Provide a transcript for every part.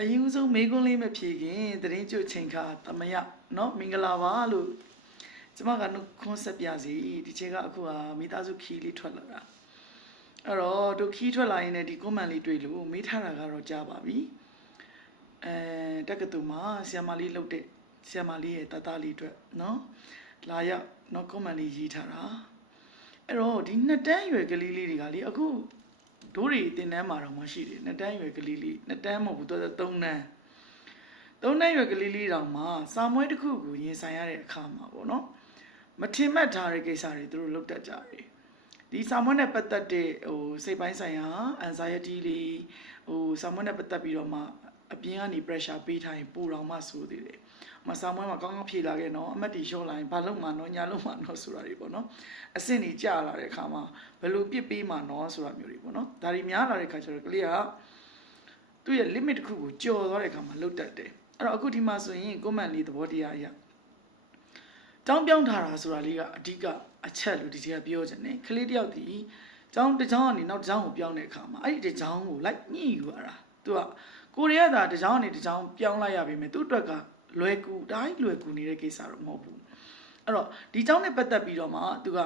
အရင်ဦးဆုံးမေကွန်းလေးမဖြေခင်သတရင်ကျွတ်ချိန်ခါတမယเนาะမင်္ဂလာပါလို့ကျမကနှုတ်ခွန်းဆက်ပြစီဒီချိန်ကအခုဟာမိသားစုခီးလေးထွက်လာတာအဲ့တော့တို့ခီးထွက်လာရင်လည်းဒီ comment လေးတွေ့လို့မေးထားတာကတော့ကြားပါပြီအဲတက္ကသိုလ်မှာဆီယမလေးလုပ်တဲ့ဆီယမလေးရဲ့တသားလေးအတွက်เนาะလာရောက်เนาะ comment လေးရေးထားတာအဲ့တော့ဒီနှစ်တန်းရွယ်ကလေးလေးတွေကလေအခု ဒိုးတွေတင်တန်းမှာတော့မရှိတယ်နှစ်တန်းရွယ်ကလေးလေးနှစ်တန်းမဟုတ်ဘူးသူကသုံးတန်းသုံးတန်းရွယ်ကလေးလေးတောင်မှစာမွေးတစ်ခုကိုရင်ဆိုင်ရတဲ့အခါမှာပေါ့နော်မထင်မှတ်ထားတဲ့ကိစ္စတွေသူတို့လုပ်တတ်ကြတယ်ဒီစာမွေးနဲ့ပတ်သက်တဲ့ဟိုစိတ်ပိုင်းဆိုင်ရာ anxiety လေးဟိုစာမွေးနဲ့ပတ်သက်ပြီးတော့မှ အပြင်ကနေ pressure ပေးထားရင်ပူတော်မှဆိုသေးတယ်မစာမွေးမှာကောင်းကောင်းဖြေလာခဲ့နော်အမတ်တီလျှော့လာရင်ဘာလို့မှနော်ညာလို့မှနော်ဆိုတာတွေပေါ့နော်အဆင့်ကြီးကြာလာတဲ့အခါမှာဘယ်လိုပြစ်ပေးမှနော်ဆိုတာမျိုးတွေပေါ့နော်ဒါတွေများလာတဲ့အခါကျတော့ကလေးကသူ့ရဲ့ limit တစ်ခုကိုကျော်သွားတဲ့အခါမှာလုတ်တတ်တယ်အဲ့တော့အခုဒီမှာဆိုရင် comment လေးသဘောတရားအရတောင်းပြောင်းထားတာဆိုတာလေးကအဓိကအချက်လို့ဒီချက်ကပြောချင်တယ်ကလေးတယောက်ဒီကျောင်းတစ်ကျောင်းကနေနောက်တစ်ကျောင်းကိုပြောင်းတဲ့အခါမှာအဲ့ဒီတစ်ကျောင်းကိုလိုက်ညှိယူရတာသူက ကိုရီးယားသားတစ်ကျောင်းကနေတစ်ကျောင်းပြောင်းလိုက်ရပြီမယ်သူ့အတွက်ကလွယ်ကူတိုင်းလွယ်ကူနေတဲ့ကိစ္စတော့မဟုတ်ဘူးအဲ့တော့ဒီကျောင်းနဲ့ပတ်သက်ပြီးတော့မှသူက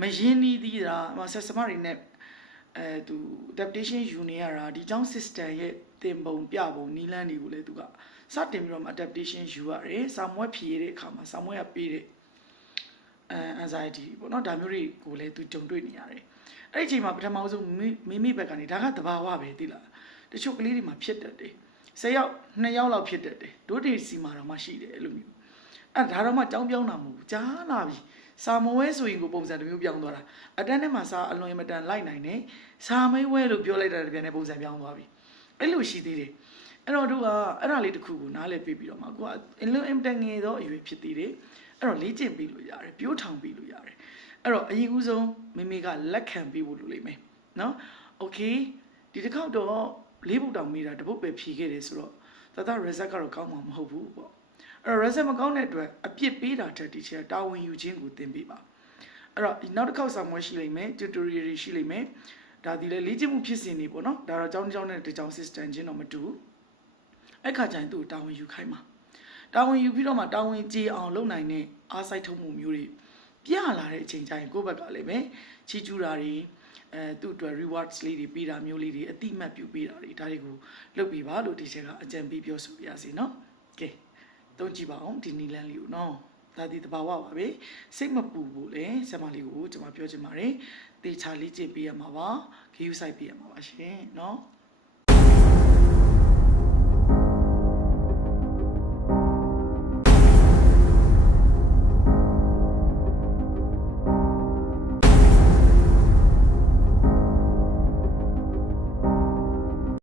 မရင်းနှီးသေးတာဟိုဆက်စမတွေနဲ့အဲသူ adaptation ယူနေရတာဒီကျောင်း system ရဲ့တင်ပုံပြပုံနီးလန်းတွေကိုလည်းသူကစတင်ပြီးတော့မှ adaptation ယူရတယ်စာမွေးဖြေရတဲ့အခါမှာစာမွေးကပေးတဲ့အဲ anxiety ပေါ့နော်ဒါမျိုးတွေကိုလည်းသူကြုံတွေ့နေရတယ်အဲ့ဒီအချိန်မှာပထမဆုံးမိမိမိဘက်ကနေဒါကသဘာဝပဲသိလားတချို့ကလေးတွေမှာဖြစ်တတ်တယ်10ယောက်2ယောက်လောက်ဖြစ်တတ်တယ်တို့တွေစီမှာတော့မှရှိတယ်အဲ့လိုမျိုးအဲ့ဒါတော့မှကြောင်းပြောင်းတာမဟုတ်ဘူးကြားလာပြီစာမဝဲဆိုရင်ကိုပုံစံတစ်မျိုးပြောင်းသွားတာအတန်းထဲမှာစာအလွန်အမတန်လိုက်နိုင်တယ်စာမေးဝဲလို့ပြောလိုက်တာတပြန်တဲ့ပုံစံပြောင်းသွားပြီအဲ့လိုရှိသေးတယ်အဲ့တော့တို့ကအဲ့ဒါလေးတစ်ခုကိုနားလည်ပြီးပြီးတော့မှကိုကအလွန်အမတန်ငယ်သောအရွယ်ဖြစ်သေးတယ်အဲ့တော့လေ့ကျင့်ပြီးလို့ရတယ်ပြိုးထောင်ပြီးလို့ရတယ်အဲ့တော့အရင်ဦးဆုံးမိမိကလက်ခံပြီးဖို့လိုလိမ့်မယ်နော်โอเคဒီတစ်ခေါက်တော့ လေးပုတ်တောင်မိတာတစ်ပုတ်ပဲဖြီခဲ့တယ်ဆိုတော့တတ result ကတော့ကောင်းမှာမဟုတ်ဘူးပေါ့အဲ့တော့ result မကောင်းတဲ့အတွက်အပြစ်ပေးတာတက်တီချာတာဝန်ယူခြင်းကိုသင်ပေးပါအဲ့တော့ဒီနောက်တစ်ခေါက်စာမွေးရှိလိမ့်မယ် tutorial တွေရှိလိမ့်မယ်ဒါဒီလေလေ့ကျင့်မှုဖြစ်စဉ်တွေပေါ့နော်ဒါတော့အကြောင်းတစ်ကြောင်းနဲ့တစ်ကြောင်း system ချင်းတော့မတူဘူးအဲ့ခါကျရင်သူ့ကိုတာဝန်ယူခိုင်းပါတာဝန်ယူပြီးတော့မှတာဝန်ကြေအောင်လုပ်နိုင်တဲ့အားစိုက်ထုံးမှုမျိုးတွေပြလာတဲ့အချိန်ကျရင်ကိုယ့်ဘက်ကလည်းပဲချီးကျူးတာတွေ အဲသူ့အတွက် rewards လေးတွေပေးတာမျိုးလေးတွေအတိမတ်ပြုပေးတာတွေဒါတွေကိုလုပ်ပြီးပါလို့ဒီချက်ကအကြံပေးပြောဆိုပြရစီနော်ကဲသုံးကြည့်ပါအောင်ဒီနီလန်းလေးကိုနော်ဒါဒီတဘာဝပါပဲစိတ်မပူဘူးလေဆရာမလေးကိုကျွန်မပြောချင်ပါတယ်တေချာလေးကြည့်ပေးရမှာပါဂယူဆိုင်ပေးရမှာပါရှင်နော်